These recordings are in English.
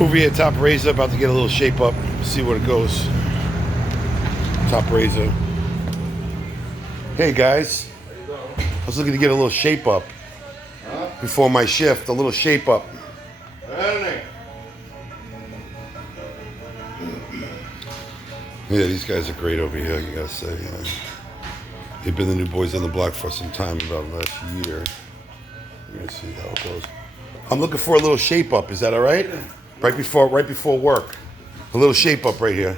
Over here, top razor, about to get a little shape up, see what it goes. Top razor. Hey guys, I was looking to get a little shape up before my shift. A little shape up. Yeah, these guys are great over here, you gotta say. They've been the new boys on the block for some time, about last year. Let me see how it goes. I'm looking for a little shape up. Is that all right? Right before work. A little shape up right here.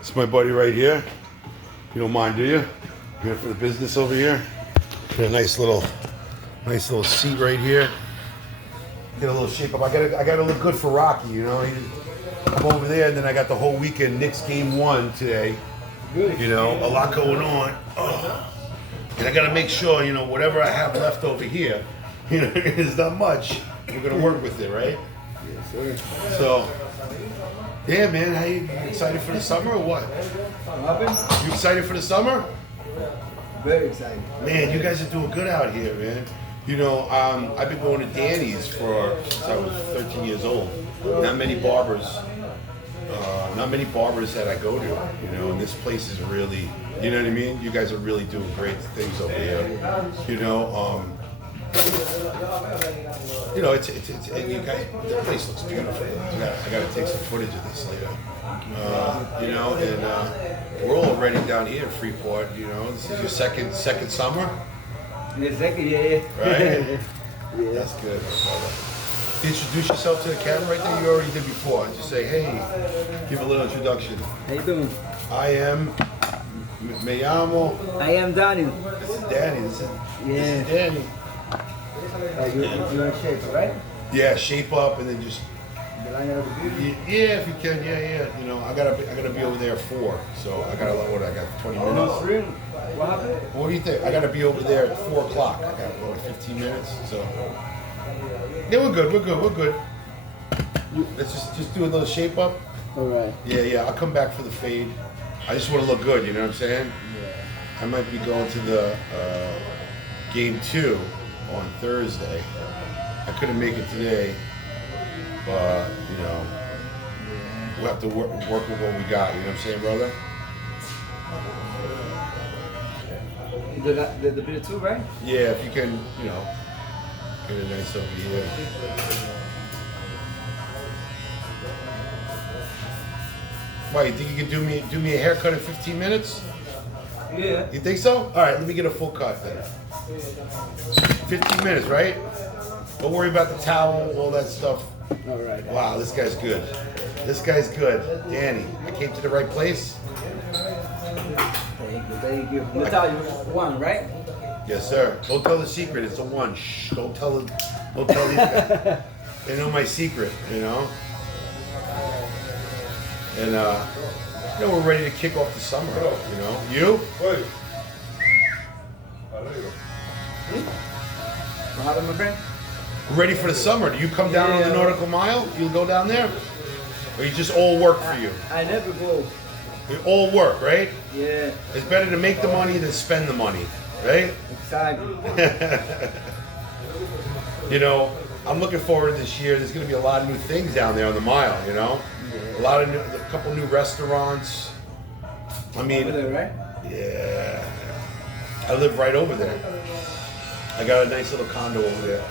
It's my buddy right here. You don't mind, do you? Here for the business over here. Get a nice little seat right here. Get a little shape up. I gotta look good for Rocky, you know. I'm over there, and then I got the whole weekend. Knicks game 1 today. Good. You know, a lot going on. Oh. And I gotta make sure, you know, whatever I have left over here, you know, it's not much. We're gonna work with it, right? Yes, sir. So, yeah, man. How you excited for the summer or what? You excited for the summer? Very excited. Man, you guys are doing good out here, man. You know, I've been going to Danny's since I was 13 years old. Not many barbers that I go to, you know, and this place is really, you know what I mean? You guys are really doing great things over here. You know, it's and you guys, the place looks beautiful. I gotta take some footage of this later. You know, and we're all already down here in Freeport. You know, this is your second summer. The second, yeah. Right? Yeah. That's good. Introduce yourself to the camera right there. You already did before. Just say, hey, give a little introduction. How you doing? I am Me llamo. I am Daniel. This is Danny. This is Danny. You're in shape, right? Yeah, shape up and then just. The line of the beauty? Yeah, if you can. Yeah. You know, I gotta be over there at 4. So I got 20 minutes. Really? What happened? What do you think? I gotta be over there at 4 o'clock. I got 15 minutes. So. Yeah, we're good. Let's just do a little shape up. All right. Yeah. I'll come back for the fade. I just want to look good. You know what I'm saying? Yeah. I might be going to the game 2 on Thursday. I couldn't make it today, but you know, we'll have to work with what we got. You know what I'm saying, brother? The bit too, right? Yeah, if you can, you know, get a nice over here. Why, you think you can do me a haircut in 15 minutes? Yeah. You think so? All right, let me get a full cut then. 15 minutes, right? Don't worry about the towel, all that stuff. All right. Wow, this guy's good. Danny, I came to the right place? Thank you. Natalia, 1, right? Yes, sir. Don't tell the secret, it's a 1. Shh, don't tell these guys. They know my secret, you know? And, you know, we're ready to kick off the summer, you know? You? What happened, my friend? We're ready for the summer. Do you come down on the nautical mile? You'll go down there? Or you just all work for you? I never go. You all work, right? Yeah. It's better to make the money than spend the money, right? Exactly. You know, I'm looking forward to this year. There's going to be a lot of new things down there on the mile, you know? A couple new restaurants. I mean, Over there, right? yeah. I live right over there. I got a nice little condo over there.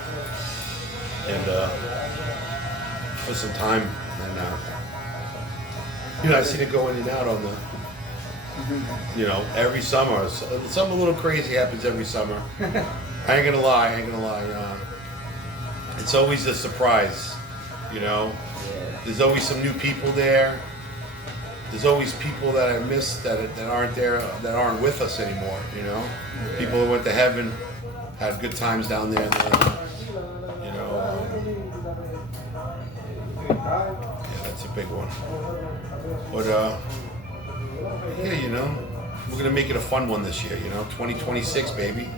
And for some time. And, you know, I see it go in and out on the, you know, every summer. Something a little crazy happens every summer. I ain't gonna lie. It's always a surprise, you know. There's always some new people there. There's always people that I missed that aren't there, that aren't with us anymore, you know. People who went to heaven, had good times down there. You know, yeah, that's a big one. But yeah, you know, we're gonna make it a fun one this year. You know, 2026, baby.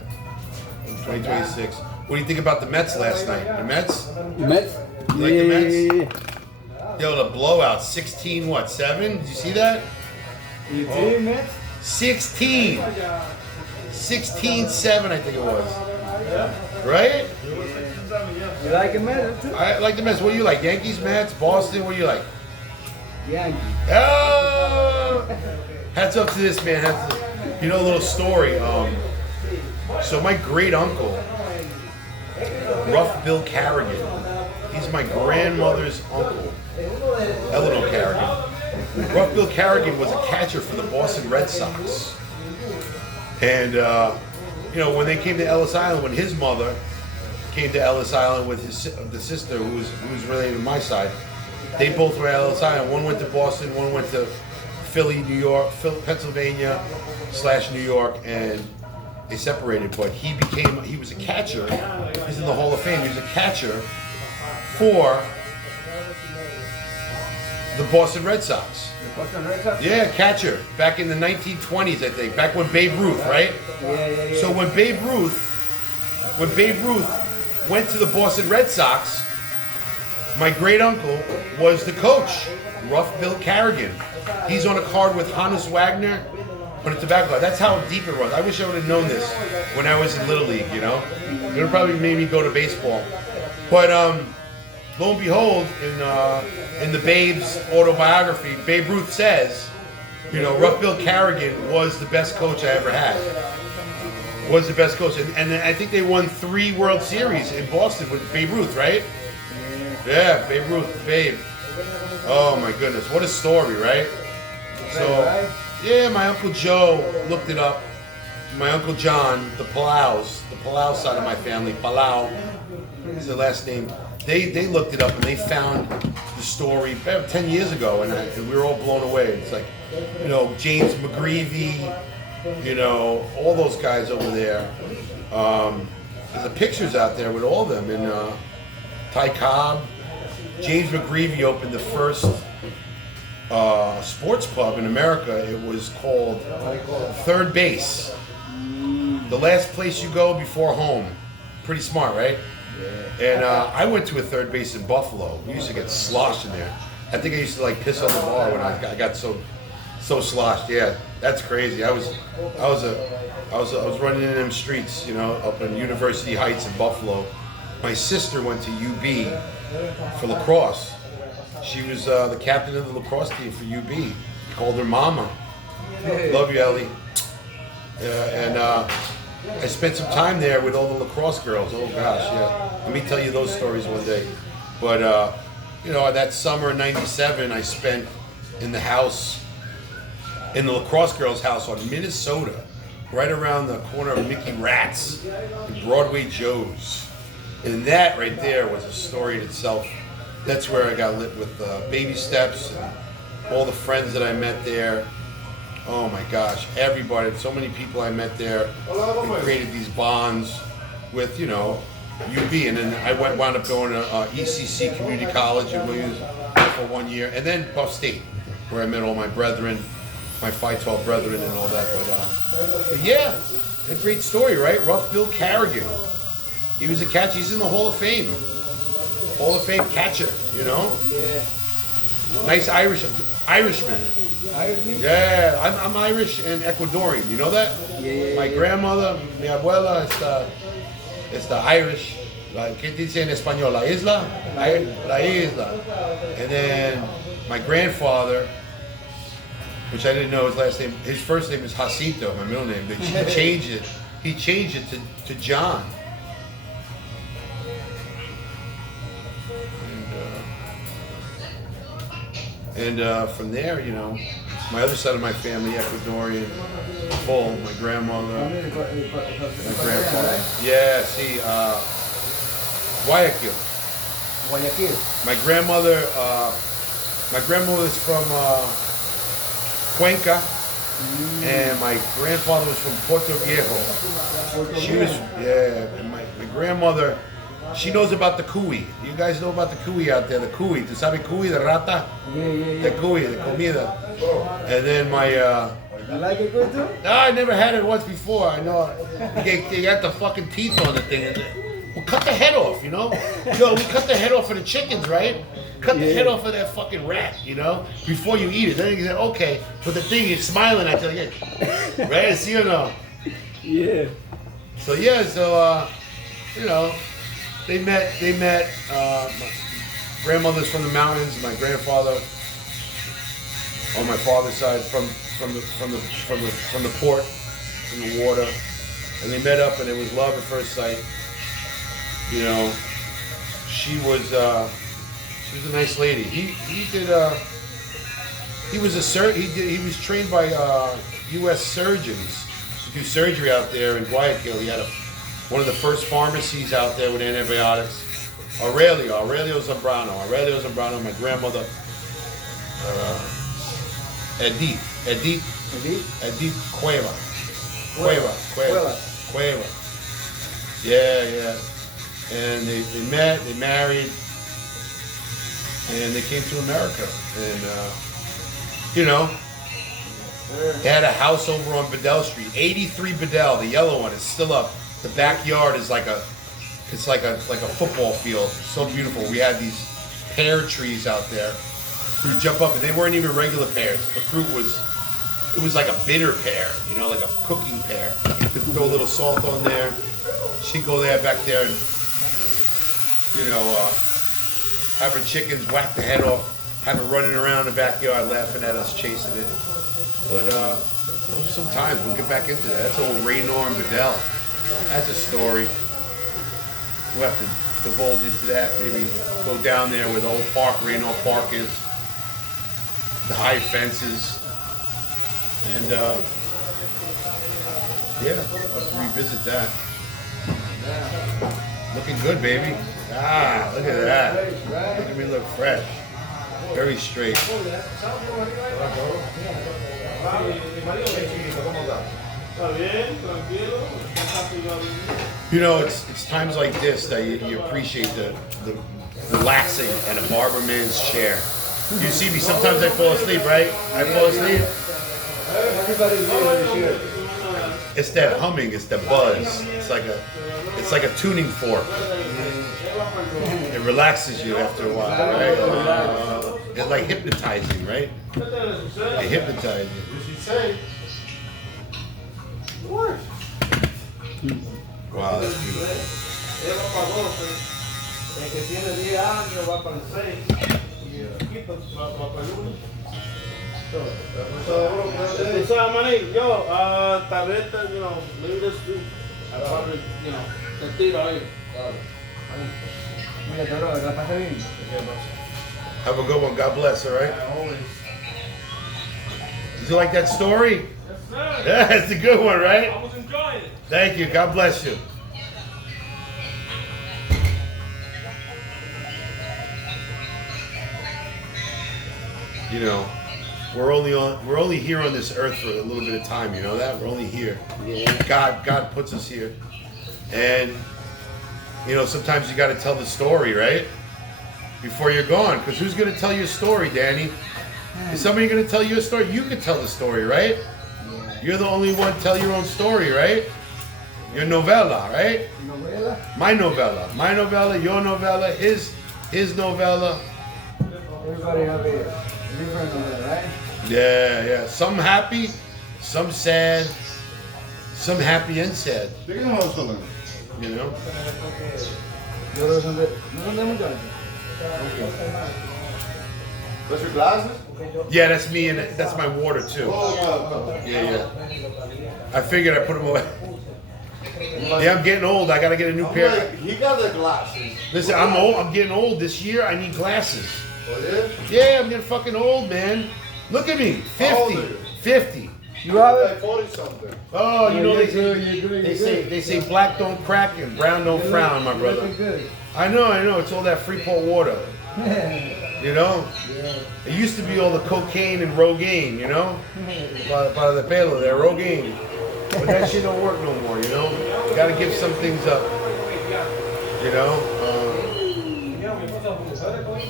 2026. What do you think about the Mets last night? The Mets? The Mets? You like the Mets? Yo, the blowout, 16, 7? Did you see that? You did, Mets? 16. 16-7, I think it was. Right? You like the Mets too? I like the Mets. What do you like? Yankees, Mets, Boston? What do you like? Yankees. Oh! Hats up to this man. You know a little story. So my great uncle, Rough Bill Carrigan, he's my grandmother's uncle, Eleanor Carrigan. Rough Bill Carrigan was a catcher for the Boston Red Sox. And, when they came to Ellis Island, when his mother came to Ellis Island with the sister who was related to my side, they both were at Ellis Island. One went to Boston, one went to Philly, New York, Pennsylvania / New York, and they separated. But he was a catcher. He's in the Hall of Fame. He was a catcher for the Boston Red Sox. The Boston Red Sox? Yeah, catcher. Back in the 1920s, I think. Back when Babe Ruth, right? Yeah. So when Babe Ruth went to the Boston Red Sox, my great uncle was the coach, Rough Bill Carrigan. He's on a card with Hannes Wagner on a tobacco card. That's how deep it was. I wish I would have known this when I was in Little League, It would have probably made me go to baseball. But lo and behold, in the Babe's autobiography, Babe Ruth says, Rough Bill Carrigan was the best coach I ever had. Was the best coach. And I think they won 3 World Series in Boston with Babe Ruth, right? Yeah, Babe Ruth, Babe. Oh my goodness, what a story, right? So, yeah, my Uncle Joe looked it up. My Uncle John, the Palau side of my family, Palau is the last name. They looked it up and they found the story about 10 years ago, and we were all blown away. It's like, James McGreevy, all those guys over there. There's the pictures out there with all of them, and Ty Cobb. James McGreevy opened the first sports pub in America. It was called Third Base. The last place you go before home. Pretty smart, right? Yeah. And I went to a Third Base in Buffalo. We used to get sloshed in there. I think I used to piss on the bar when I got so sloshed. Yeah, that's crazy. I was running in them streets, up in University Heights in Buffalo. My sister went to UB for lacrosse. She was the captain of the lacrosse team for UB. Called her Mama. Love you, Ellie. And I spent some time there with all the lacrosse girls. Oh gosh, yeah. Let me tell you those stories one day. But that summer in '97, I spent in the lacrosse girls' house on Minnesota, right around the corner of Mickey Rat's and Broadway Joe's. And that right there was a story in itself. That's where I got lit with Baby Steps and all the friends that I met there. Oh my gosh, everybody, so many people I met there. We created these bonds with, UB. And then I wound up going to ECC Community College in Williams for 1 year. And then Buff State, where I met all my brethren, my Phi 12 brethren and all that. But yeah, a great story, right? Rough Bill Carrigan. He was a catcher. He's in the Hall of Fame. Hall of Fame catcher, Yeah. Nice Irishman. Irishman? Yeah, I'm Irish and Ecuadorian. You know that? Yeah. My grandmother, mi abuela, is the Irish. ¿Qué dice en español? La isla? La isla. And then my grandfather, which I didn't know his last name. His first name is Jacinto, my middle name. But he changed it. He changed it to John. And from there, my other side of my family, Ecuadorian, full. My grandmother, my grandfather. Yeah, see, Guayaquil. My grandmother is from Cuenca, and my grandfather was from Puerto Viejo. She was, and my grandmother, she knows about the cuy. You guys know about the cuy out there, the cuy. ¿Tú sabes cuy, the rata? Yeah. The cuy, the comida. And then my, You like it good too? no, I never had it once before. I know. You got the fucking teeth on the thing. We'll cut the head off, Yo, we cut the head off of the chickens, right? Cut the head off of that fucking rat, before you eat it. Then you say, okay, but the thing is smiling at you, right? See or no? Yeah. So They met. My grandmother's from the mountains. My grandfather, on my father's side, from the port, from the water, and they met up, and it was love at first sight. You know, she was a nice lady. He was trained by U.S. surgeons to do surgery out there in Guayaquil. He had one of the first pharmacies out there with antibiotics. Aurelio Zambrano, my grandmother, Edith Cueva. Yeah. And they met, they married, and they came to America. And, they had a house over on Bedell Street, 83 Bedell, the yellow one is still up. The backyard is like a football field, so beautiful. We had these pear trees out there. We would jump up, and they weren't even regular pears. The fruit was like a bitter pear, like a cooking pear. You'd throw a little salt on there. She'd go back there and, have her chickens whack the head off, have it running around the backyard laughing at us chasing it. But those are some times. We'll get back into that. That's old Raynor and Bedell. That's a story. We'll have to divulge into that. Maybe go down there where the old park, Raynor Park is. The high fences. And we'll have to revisit that. Looking good, baby. Look at that. Look at me look fresh. Very straight. It's times like this that you appreciate the relaxing and a barber man's chair. You see me, sometimes I fall asleep, right? I fall asleep. It's that humming, it's the buzz. It's like a tuning fork. It relaxes you after a while, right? It's like hypnotizing, right? They hypnotize you. Wow, that's beautiful. Tal vez, maybe this week, I'll probably, te tiro ahí. Mira, Toro, la pasé bien. Have a good one. God bless, all right? Always. Did you like that story? Yes, sir. Yeah, it's a good one, right? I was enjoying it. Thank you. God bless you. We're only here on this earth for a little bit of time. You know that? We're only here. Yeah. God puts us here, and sometimes you got to tell the story, right? Before you're gone, because who's going to tell you a story, Danny? Is somebody going to tell you a story? You can tell the story, right? Yeah. You're the only one to tell your own story, right? Your novella, right? Novela? My novella, your novella, his novella. Everybody have a different novela, right? Yeah. Some happy, some sad, some happy and sad. You know? Yo no son de mucho. That's your glasses? Yeah, that's me, and that's my water too. Yeah. I figured I put them away. Yeah, I'm getting old. I gotta get a new pair. Like, he got the glasses. Listen, I'm old. I'm getting old this year. I need glasses. Oh, yeah? Yeah, I'm getting fucking old, man. Look at me, 50. How old are you? 50. You have Like it? 40 something. Oh, you know You're they say black don't crack and brown don't frown, my brother. Good. I know. It's all that Freeport water. You know? Yeah. It used to be all the cocaine and Rogaine, you know? Para the pelo there, Rogaine. But that shit don't work no more, you know? You gotta give some things up. You know?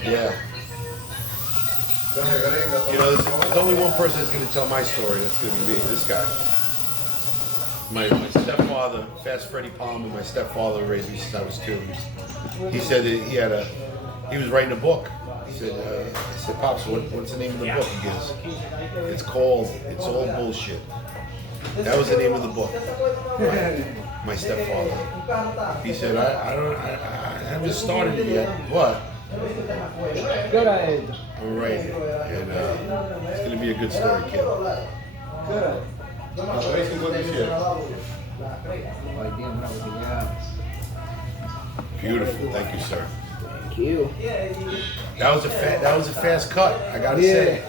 Yeah. There's only one person that's gonna tell my story. That's gonna be me, this guy. My stepfather, Fast Freddie Palmer, my stepfather raised me since I was 2. He said that he was writing a book. I said, Pops, what's the name of the book? He goes, it's called It's All Bullshit. That was the name of the book. My stepfather. He said, I haven't started it yet. What? ¿Qué hora es esto? I'm writing, and it's gonna be a good story, kid. ¿Qué hora es? Las 3:57. Ay, tiempo, una botella. Beautiful, thank you, sir. Thank you. That was a fast cut. I gotta say.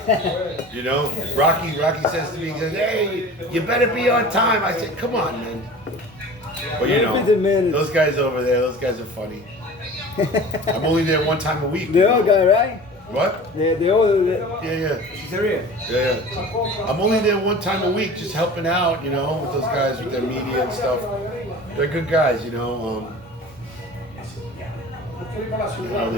You know, Rocky says to me, he says, "Hey, you better be on time." I said, "Come on, man." But you know, 15 minutes. those guys over there, those guys are funny. I'm only there one time a week. The old guy, right? What? The old. Yeah. Pizzeria. Yeah. I'm only there one time a week, just helping out, you know, with those guys with their media and stuff. They're good guys, you know. They've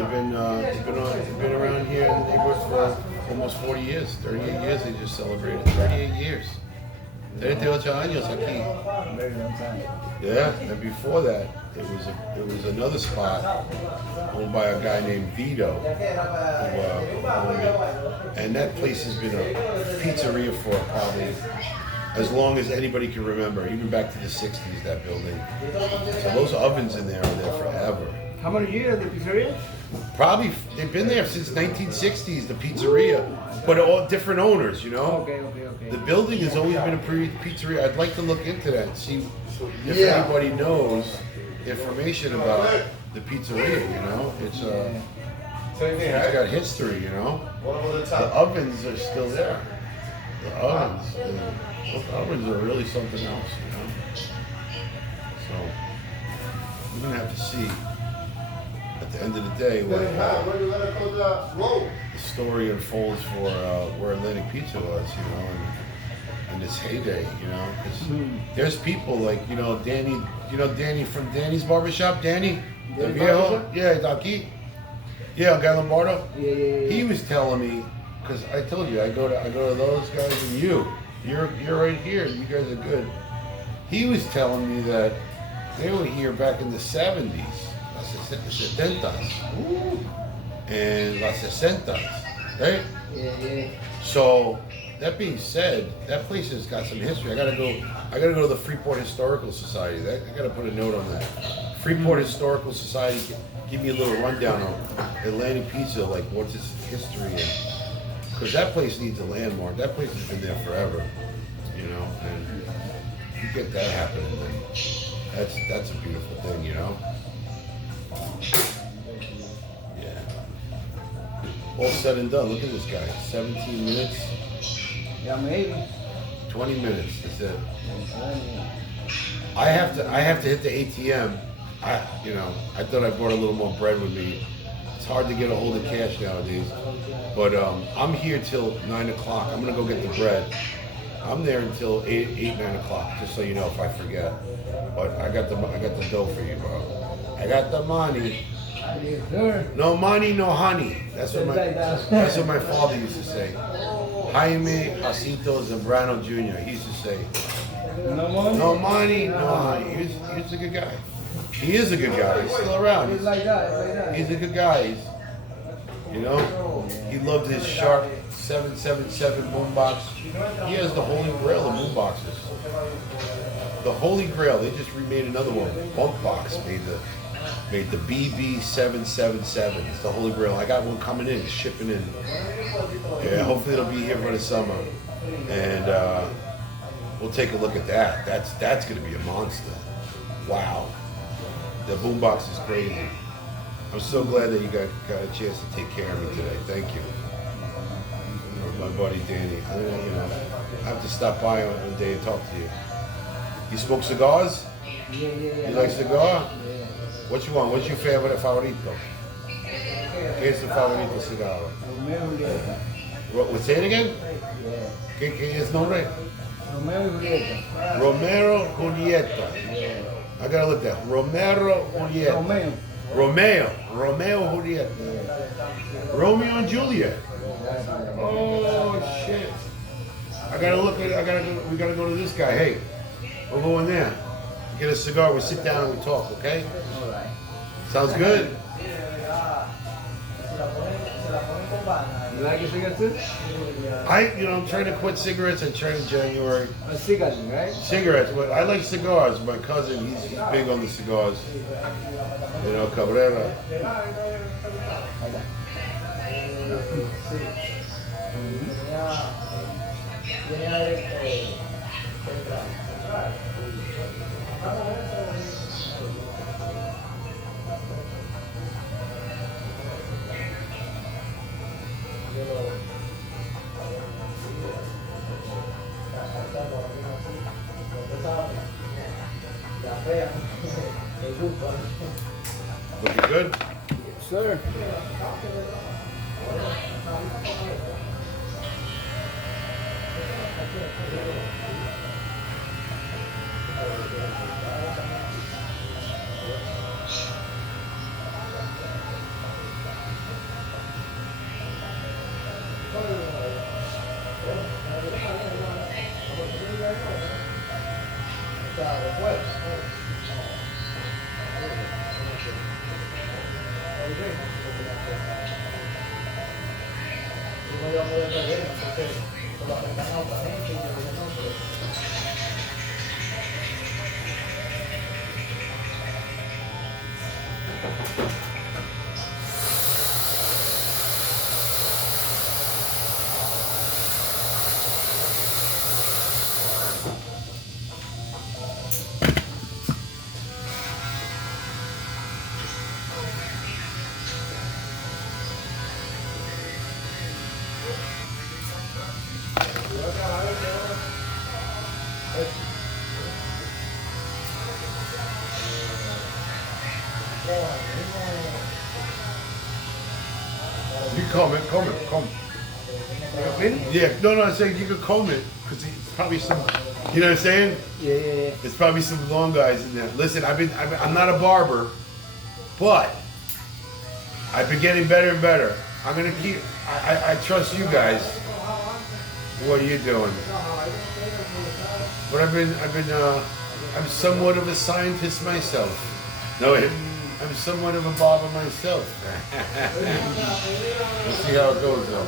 been around here in the neighborhood for almost 40 years, 38 years. They just celebrated 38 years. 38 años aquí. Very long time. Yeah, and before that, it was another spot owned by a guy named Vito, who owned it. And that place has been a pizzeria for probably as long as anybody can remember, even back to the 60s, that building. So those ovens in there are there forever. How many years the pizzeria? Probably, they've been there since 1960s, the pizzeria, but all different owners, you know? Okay. The building has always been a pizzeria. I'd like to look into that and see if Yeah. anybody knows information about the pizzeria, you know? It's Same thing, it's right? got history, you know? One over the The top. ovens are still there. The ovens, those ovens are really something else, you know? So, we're gonna have to see at the end of the day what Where you gotta go the road? the story unfolds for where Atlantic Pizza was, you know, and its heyday, you know. 'Cause there's people like, you know, Danny from Danny's Barbershop, Danny, the Danny viejo, Barbershop? yeah, aquí, yeah, Guy Lombardo. Yeah. He was telling me, because I told you I go to those guys and you're right here, you guys are good. He was telling me that they were here back in the 70s, las 70s, and las 60s, right? Yeah. So that being said, that place has got some history. I gotta go to the Freeport Historical Society. I gotta put a note on that. Freeport Historical Society, give me a little rundown on Atlantic Pizza, like what's its history, because that place needs a landmark. That place has been there forever, you know. And you get that happening, then that's a beautiful thing, you know. Yeah. All said and done. Look at this guy. 17 minutes. Yeah, maybe. 20 minutes. That's it. I have to hit the ATM. I thought I brought a little more bread with me. It's hard to get a hold of cash nowadays. But I'm here till 9 o'clock. I'm gonna go get the bread. I'm there until 9 o'clock, just so you know if I forget. But I got the dough for you, bro. I got the money. Yes, sir. No money, no honey. That's what my father used to say. Jaime Jacinto Zambrano Jr. He used to say, No money? no money, no honey. He was a good guy. He is a good guy. He's still around. It's like that. He's a good guy. He loved his sharp 777 boombox. He has the Holy Grail of boomboxes. The Holy Grail. They just remade another one. Bumpbox made the BB777. It's the Holy Grail. I got one coming in, shipping in. Yeah, hopefully it'll be here for the summer, and we'll take a look at that. That's going to be a monster. Wow, the boombox is crazy. I'm so glad that you got a chance to take care of me today. Thank you, my buddy Danny. I have to stop by one day and talk to you. You smoke cigars? Yeah. You like cigar? Yeah. What you want? What's your favorite favorito? ¿Qué es tu favorito cigarro? Romeo y Julieta. Say it again? Yeah. ¿Qué es nombre? Romeo y Julieta. Romero Julieta. Yeah. I gotta look that. Romero Julieta. Romeo Julieta. Romeo and Juliet. Oh shit. We gotta go to this guy. Hey, we'll go in there. Get a cigar, we sit down and we talk, okay? All right. Sounds good? Yeah. You like a cigarette too? I'm trying to quit cigarettes. I tried in January. A cigarette, right? Cigarettes, but I like cigars. My cousin, he's big on the cigars. Cabrera. Looking good? Yes, sir. You comb it. Yeah, no, I say you could comb it because it's probably some, you know what I'm saying? Yeah. There's probably some long guys in there. Listen, I'm not a barber, but I've been getting better and better. I'm gonna keep. I trust you guys. What are you doing? But I'm somewhat of a scientist myself. No, I'm somewhat of a barber myself. We'll see how it goes, though.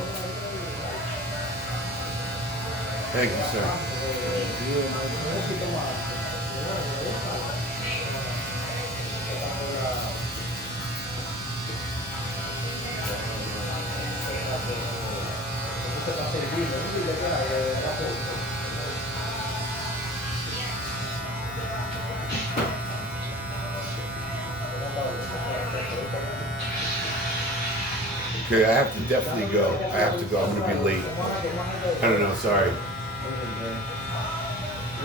Thank you, sir. Okay, I have to definitely go. I have to go. I'm gonna be late. I don't know. Sorry.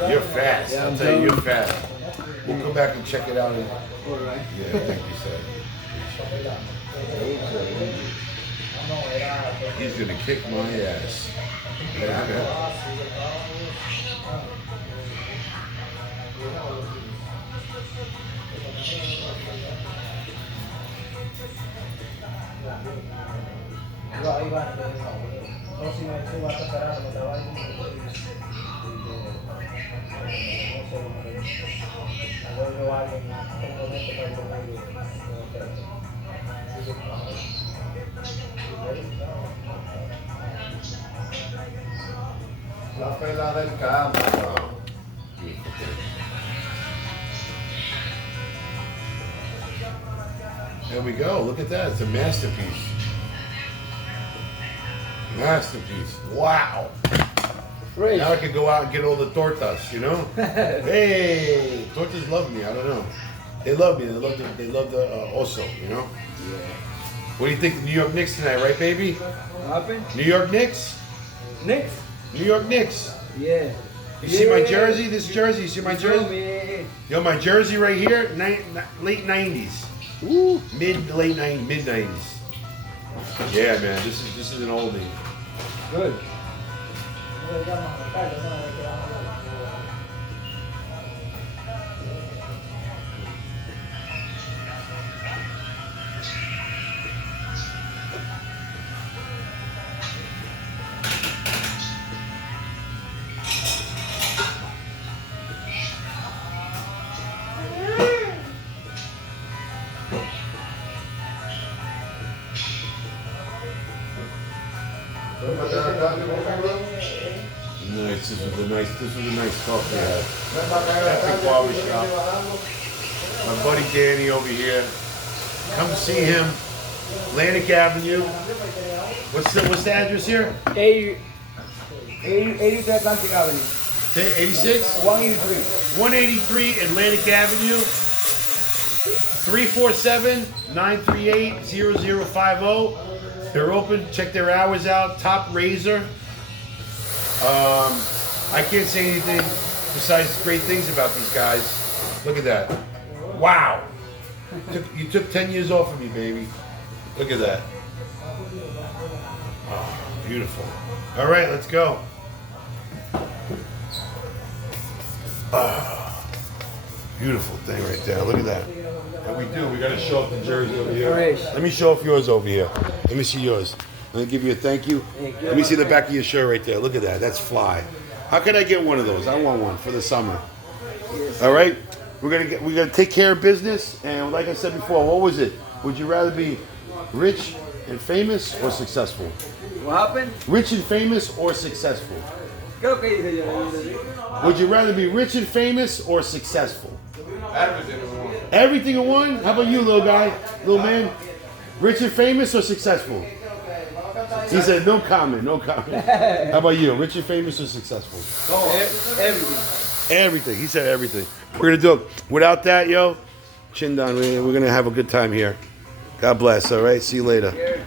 You're fast. I'll tell you, you're fast. We'll come back and check it out. All right. Yeah, thank you, sir. He's gonna kick my ass. La pela del campo. There we go. Look at that. It's a masterpiece. Masterpiece. Wow. Fresh. Now I can go out and get all the tortas, you know? Hey, tortas love me. I don't know. They love me. They love the oso, you know? Yeah. What do you think of the New York Knicks tonight, right, baby? What happened? New York Knicks? Next? New York Knicks. Yeah. You see my jersey? This jersey? You see my jersey? Yeah. Yo, my jersey right here, late 90s. Woo. Mid 90s. Yeah, man, this is an oldie. Good. Nice. This was a nice talk we had. Epic Barbershop. My buddy Danny over here. Come see him. Atlantic Avenue. What's the address here? 83 Atlantic Avenue. 86? 183. 183 Atlantic Avenue. 347-938-0050. They're open. Check their hours out. Top razor. I can't say anything besides great things about these guys. Look at that. Wow. You took 10 years off of me, baby. Look at that. Oh, beautiful. All right, let's go. Beautiful thing right there. Look at that. What we do, we got to show off the jersey over here. Let me show off yours over here. Let me see yours. Let me give you a thank you. Let me see the back of your shirt right there. Look at that. That's fly. How can I get one of those? I want one for the summer. All right. We're gonna take care of business, and like I said before, what was it? Would you rather be rich and famous or successful? What happened? Rich and famous or successful? Creo que dice yo. Would you rather be rich and famous or successful? Everything is one. Everything in one? How about you, little guy, little man? Rich and famous or successful? He said, no comment, no comment. How about you? Rich and famous or successful? Everything. Everything. He said everything. We're going to do it. Without that, yo, chin down. We're going to have a good time here. God bless, all right? See you later.